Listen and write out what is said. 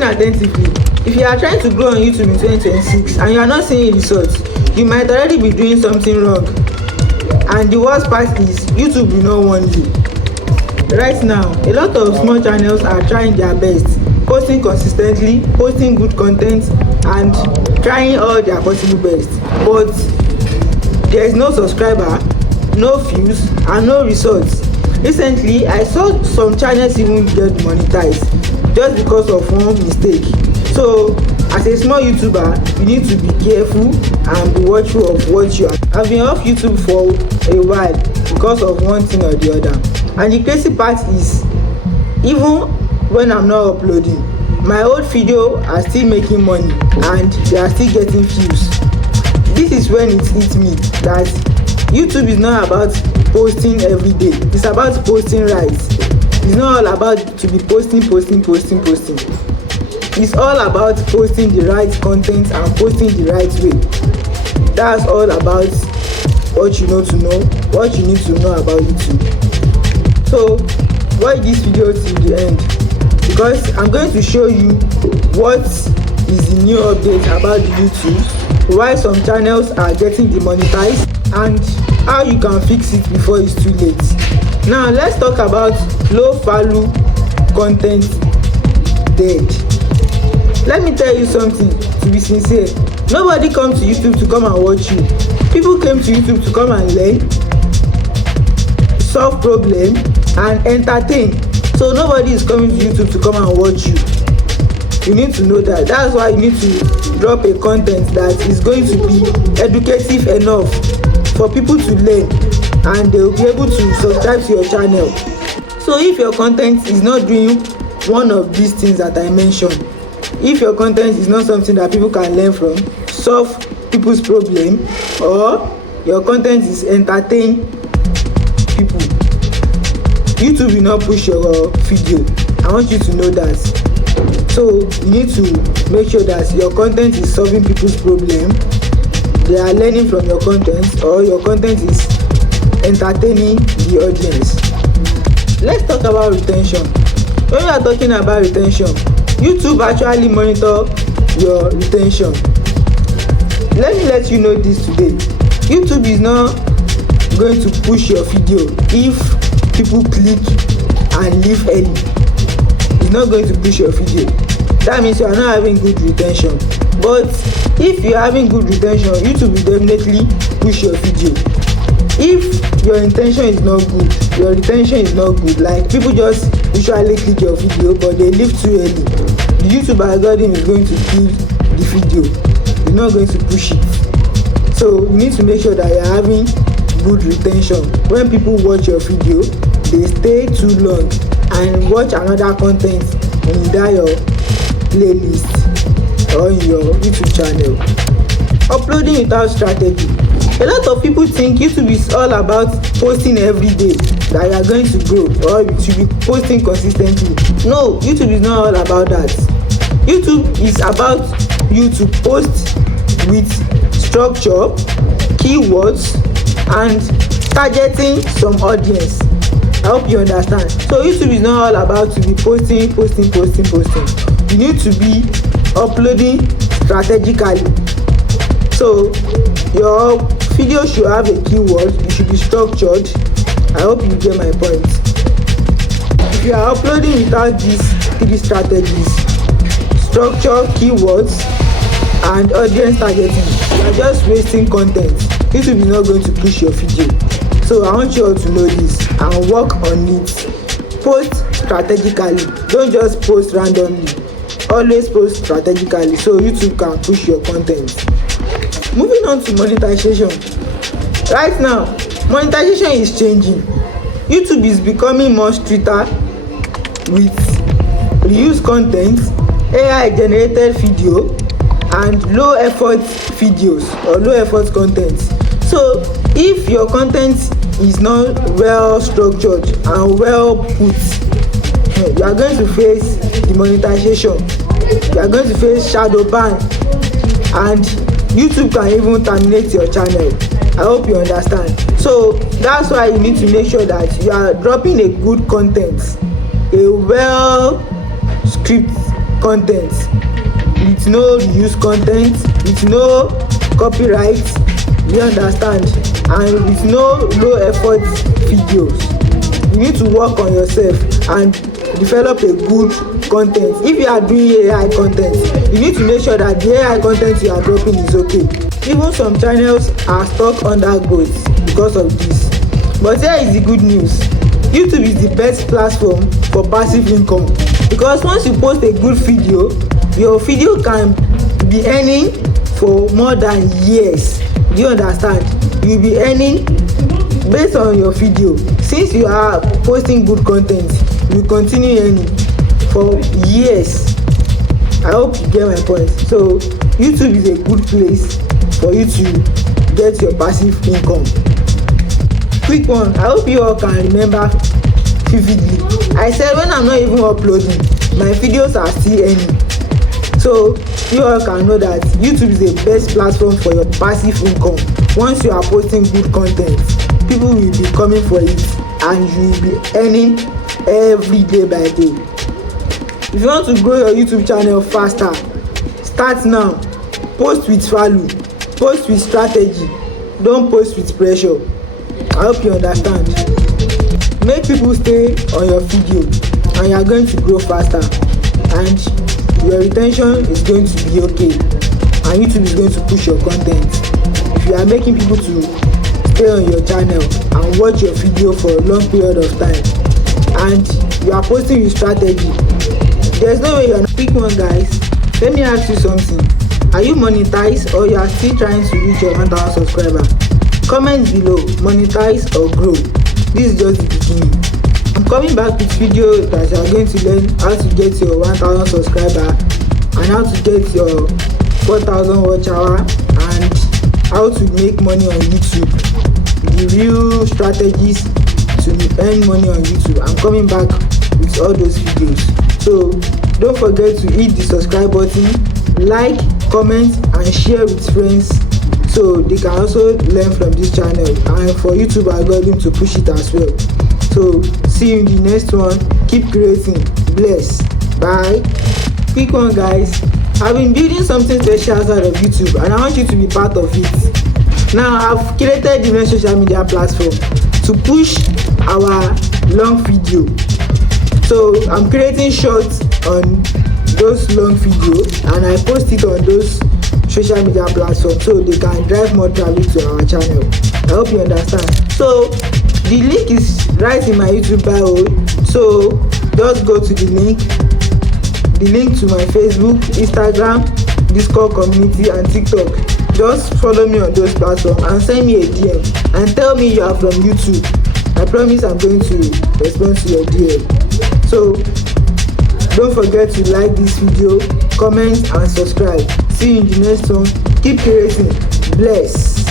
Listen attentively. If you are trying to grow on YouTube in 2026 and you are not seeing results, you might already be doing something wrong. And the worst part is YouTube will not warn you. Right now, a lot of small channels are trying their best, posting consistently, posting good content, and trying all their possible best. But there is no subscriber, no views, and no results. Recently, I saw some channels even get demonetized just because of one mistake. So, as a small YouTuber, you need to be careful and be watchful of what you are. I've been off YouTube for a while because of one thing or the other. And the crazy part is, even when I'm not uploading, my old video are still making money and they are still getting views. This is when it hits me that YouTube is not about posting every day. It's about posting right. It's not all about to be posting. It's all about posting the right content and posting the right way. That's all about what you know to know, what you need to know about YouTube. So watch this video till the end, because I'm going to show you what is the new update about YouTube, why some channels are getting demonetized, and how you can fix it before it's too late. Now let's talk about low value content dead. Let me tell you something, to be sincere, nobody comes to YouTube to come and watch you. People came to YouTube to come and learn, solve problem, and entertain. So nobody is coming to YouTube to come and watch you. You need to know that. That's why you need to drop a content that is going to be educative enough for people to learn, and they will be able to subscribe to your channel. So if your content is not doing one of these things that I mentioned, if your content is not something that people can learn from, solve people's problem, or your content is entertain people, YouTube will not push your video. I want you to know that. So you need to make sure that your content is solving people's problem, they are learning from your content, or your content is entertaining the audience. Let's talk about retention. When we are talking about retention, YouTube actually monitor your retention. Let me let you know this today. YouTube is not going to push your video if people click and leave early. It's not going to push your video. That means you are not having good retention. But if you are having good retention, YouTube will definitely push your video. If your intention is not good, your retention is not good, like people just usually click your video but they leave too early, the YouTube algorithm is going to kill the video. It's not going to push it. So you need to make sure that you're having good retention. When people watch your video, they stay too long and watch another content in your playlist or in your YouTube channel. Uploading without strategy. A lot of people think YouTube is all about posting every day, that you are going to grow, or you should be posting consistently. No, YouTube is not all about that. YouTube is about you to post with structure, keywords, and targeting some audience. I hope you understand. So YouTube is not all about to be posting. You need to be uploading strategically. So your video should have a keyword, it should be structured. I hope you get my point. If you are uploading without these three strategies, structure, keywords, and audience targeting, you are just wasting content. YouTube is not going to push your video. So I want you all to know this and work on it. Post strategically. Don't just post randomly. Always post strategically so YouTube can push your content. Moving on to monetization. Right now, monetization is changing. YouTube is becoming more stricter with reused content, AI generated video, and low effort videos or low effort content. So if your content is not well structured and well put, you are going to face demonetization. You are going to face shadow ban, and YouTube can even terminate your channel. I hope you understand. So that's why you need to make sure that you are dropping a good content, a well script content, with no reuse content, with no copyright, you understand, and with no low effort videos. You need to work on yourself and develop a good content. If you are doing AI content, you need to make sure that the AI content you are dropping is okay. Even some channels are stuck under growth because of this. But here is the good news. YouTube is the best platform for passive income, because once you post a good video, your video can be earning for more than years. Do you understand? You will be earning based on your video. Since you are posting good content, you continue earning for years. I hope you get my point. So YouTube is a good place for you to get your passive income. Quick one, I hope you all can remember vividly. I said when I'm not even uploading, my videos are still earning. So you all can know that YouTube is the best platform for your passive income. Once you are posting good content, people will be coming for it and you will be earning every day by day. If you want to grow your YouTube channel faster, start now. Post with value, post with strategy, don't post with pressure. I hope you understand. Make people stay on your video and you are going to grow faster, and your retention is going to be okay, and YouTube is going to push your content. If you are making people to stay on your channel and watch your video for a long period of time, and you are posting with strategy, there's no way you're not. Quick one, guys, let me ask you something. Are you monetized or you are still trying to reach your 1,000 subscribers? Comment below, monetize or grow. This is just the beginning. I'm coming back with video that you are going to learn how to get your 1,000 subscribers and how to get your 4,000 watch hour and how to make money on YouTube. The real strategies to earn money on YouTube. I'm coming back with all those videos. So don't forget to hit the subscribe button, like, comment and share with friends, so they can also learn from this channel, and for YouTube algorithm to push it as well. So see you in the next one. Keep creating. Bless. Bye. Quick one, guys, I've been building something special outside of YouTube and I want you to be part of it. Now I've created different social media platform to push our long video. So I'm creating shorts on those long video and I post it on those social media platforms so they can drive more traffic to our channel. I hope you understand. So the link is right in my YouTube bio, so just go to the link to my Facebook, Instagram, Discord community and TikTok. Just follow me on those platforms and send me a DM and tell me you are from YouTube. I promise I'm going to respond to your DM. So don't forget to like this video, comment and subscribe. See you in the next one. Keep creating. Bless.